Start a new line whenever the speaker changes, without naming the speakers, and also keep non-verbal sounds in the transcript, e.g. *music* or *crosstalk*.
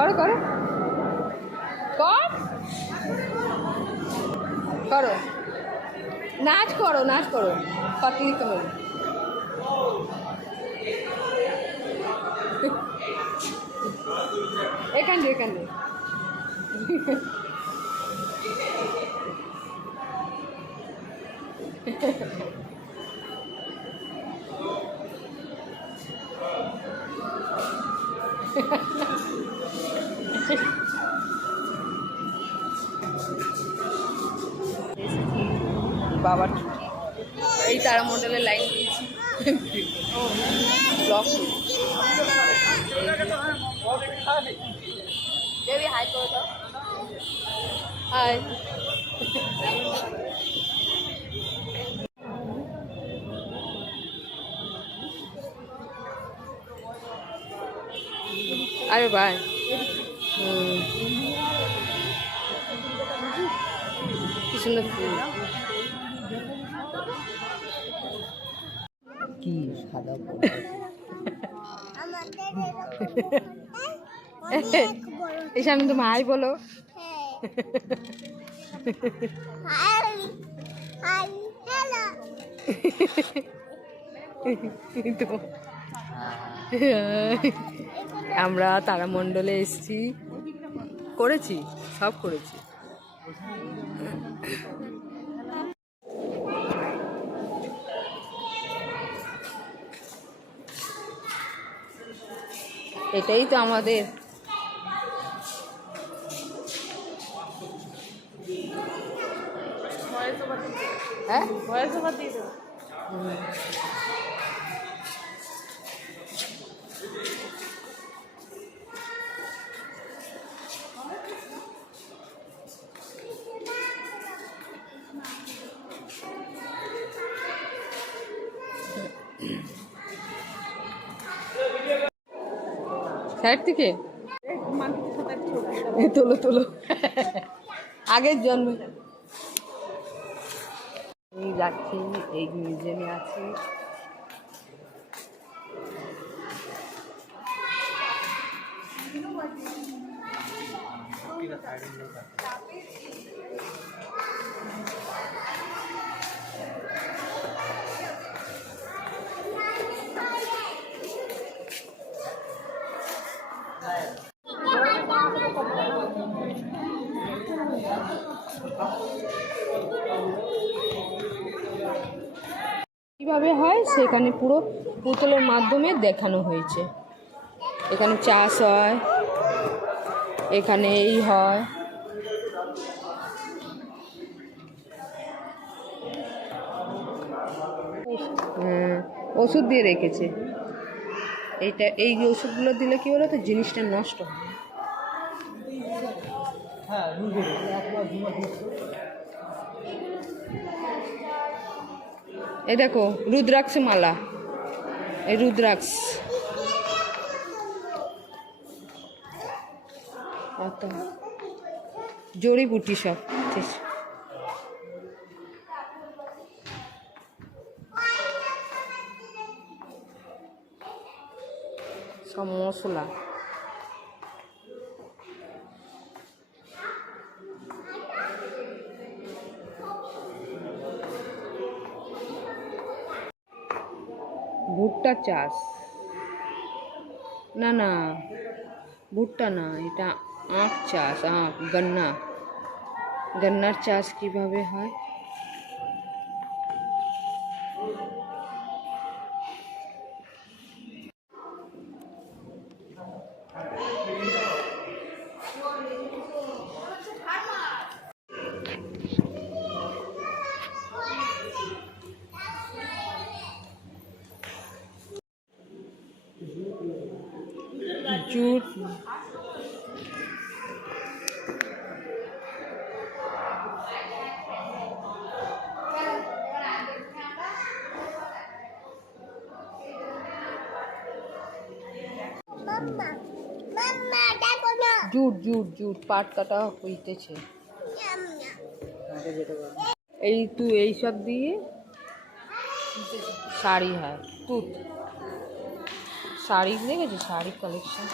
করো করো। কর। করো। নাচ করো নাচ করো। পাতি দিতে হবে? এখান দিয়ে এখান দিয়ে। *laughs* বাবার এই তারামণ্ডলের লাইন দিয়েছি। ব্লক দেবী হাই করে দাও হাই আরে ভাই হুম কি সুন্দর ফুল
কি সাদা
এই সামনে তুমি হাই বলো। তো আমরা তারামণ্ডলে এসেছি। করেছি সব করেছি। এটাই তো আমাদের। হ্যাঁ? সাইড থেকে? তোলো তোলো। আগের জন্ম। এই যাচ্ছি এই মিউজিয়ামে আছি। কীভাবে হয় সেখানে পুরো পুতুলের মাধ্যমে দেখানো হয়েছে। এখানে চাষ হয়, এখানে এই হয়। ওষুধ দিয়ে রেখেছে। এইটা, এই ওষুধগুলো দিলে কি বলো তো জিনিসটা নষ্ট হয়। না। এই দেখো রুদ্রাক্ষ মালা। এই রুদ্রাক্ষ। অত জড়িবুটি সব। সব মশলা। ভুট্টা চাষ না না ভুট্টা না এটা আখ চাষ আখ গন্না গন্নার চাষ কিভাবে হয় জুট জুট জুট জুট পাট কাটা হইতেছে। এই তু এইসব দিয়ে শাড়ি হয় তুত। साड़ी देखे साड़ी कलेक्शन